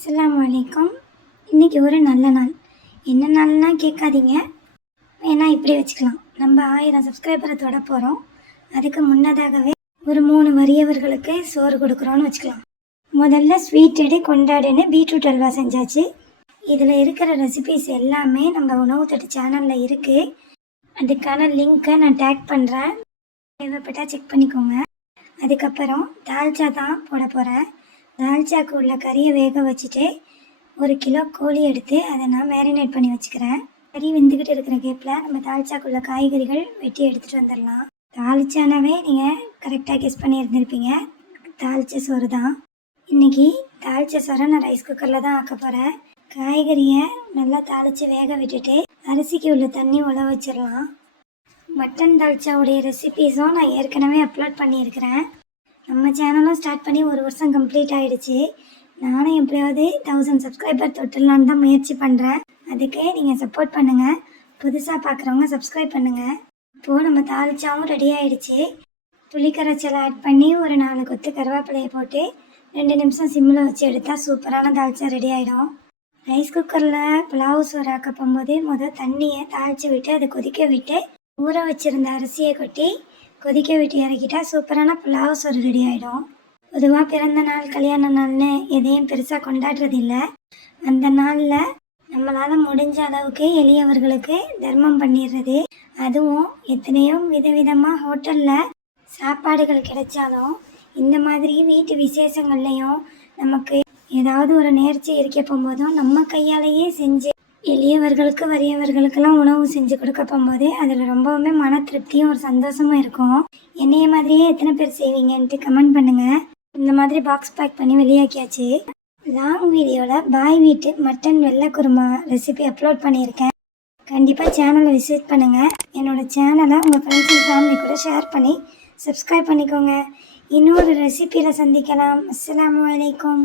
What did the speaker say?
அஸ்ஸலாமு அலைக்கும். இன்றைக்கி ஒரு நல்ல நாள். என்ன நாள்னா கேட்காதீங்க, ஏன்னா இப்படி வச்சுக்கலாம். நம்ம 1000 சப்ஸ்கிரைபரை தொட போகிறோம். அதுக்கு முன்னதாகவே ஒரு 3 வறியவர்களுக்கு சோறு கொடுக்குறோன்னு வச்சுக்கலாம். முதல்ல ஸ்வீட் எடு கொண்டாடுன்னு பீட்ரூட் அல்வா செஞ்சாச்சு. இதில் இருக்கிற ரெசிபிஸ் எல்லாமே நம்ம உணவு தட்டு சேனலில் இருக்குது. அதுக்கான லிங்க்கை நான் டேக் பண்ணுறேன், தேவைப்பட்டால் செக் பண்ணிக்கோங்க. அதுக்கப்புறம் தால்ச்சா தான் போட போகிறேன். தால்ச்சாக்கு உள்ள கறியை வேக வச்சுட்டு 1 கிலோ கோழி எடுத்து அதை நான் மேரினேட் பண்ணி வச்சுக்கிறேன். கறி வெந்துக்கிட்டு இருக்கிற கேப்பில் நம்ம தால்ச்சாக்குள்ள காய்கறிகள் வெட்டி எடுத்துகிட்டு வந்துடலாம். தால்ச்சானாவே நீங்கள் கரெக்டாக கெஸ் பண்ணி இருந்திருப்பீங்க, தால்ச்சா சோறு தான். இன்றைக்கி தால்ச்சா சோறை நான் ரைஸ் குக்கரில் தான் ஆக்க போகிறேன். காய்கறியை நல்லா தாளித்து வேக விட்டுட்டு அரிசிக்கு உள்ள தண்ணி உழ வச்சிடலாம். மட்டன் தால்ச்சாவுடைய ரெசிபீஸும் நான் ஏற்கனவே அப்லோட் பண்ணியிருக்கிறேன். நம்ம சேனலும் ஸ்டார்ட் பண்ணி 1 வருஷம் கம்ப்ளீட் ஆகிடுச்சு. நானும் எப்படியாவது 1000 சப்ஸ்கிரைபர் தொட்டுடலான்னு தான் முயற்சி பண்ணுறேன். அதுக்கு நீங்கள் சப்போர்ட் பண்ணுங்கள். புதுசாக பார்க்குறவங்க சப்ஸ்கிரைப் பண்ணுங்கள். இப்போது நம்ம தாளிச்சாவும் ரெடி ஆகிடுச்சு. புளிக்கரைச்சலை ஆட் பண்ணி ஒரு 4 கொத்து கருவேப்பிலையை போட்டு 2 நிமிஷம் சிம்மில் வச்சு எடுத்தால் சூப்பரான தால்ச்சா ரெடி ஆகிடும். ரைஸ் குக்கரில் புலாவு சோறு ஆக்க போகும்போது தண்ணியை தாளித்து விட்டு அதை கொதிக்க விட்டு ஊற வச்சுருந்த அரிசியை கொட்டி கொதிக்க விட்டு இறக்கிட்டால் சூப்பரான புலாவு சோறு ரெடி ஆகிடும். பொதுவாக பிறந்த நாள், கல்யாண நாள்னு எதையும் பெருசாக கொண்டாடுறதில்ல. அந்த நாளில் நம்மளால் முடிஞ்ச அளவுக்கு எளியவர்களுக்கு தர்மம் பண்ணிடுறது. அதுவும் எத்தனையோ விதவிதமாக ஹோட்டலில் சாப்பாடுகள் கிடைச்சாலும் இந்த மாதிரி வீட்டு விசேஷங்கள்லையும் நமக்கு ஏதாவது ஒரு நேர்ச்சி இருக்க போகும்போதும் நம்ம கையாலேயே செஞ்சு எளியவர்களுக்கு வறியவர்களுக்கெல்லாம் உணவு செஞ்சு கொடுக்க போகும்போது அதில் ரொம்பவுமே மன திருப்தியும் ஒரு சந்தோஷமும் இருக்கும். என்னைய மாதிரியே எத்தனை பேர் செய்வீங்கன்ட்டு கமெண்ட் பண்ணுங்கள். இந்த மாதிரி பாக்ஸ் பேக் பண்ணி வெளியாக்கியாச்சு. லாங் வீடியோவில் பாய் வீட்டு மட்டன் வெள்ளை குருமா ரெசிபி அப்லோட் பண்ணியிருக்கேன். கண்டிப்பாக சேனலை விசிட் பண்ணுங்கள். என்னோடய சேனலை உங்கள் ஃப்ரெண்ட்ஸ் அண்ட் ஃபேமிலி கூட ஷேர் பண்ணி சப்ஸ்கிரைப் பண்ணிக்கோங்க. இன்னொரு ரெசிபியில் சந்திக்கலாம். அஸ்ஸலாமு அலைக்கும்.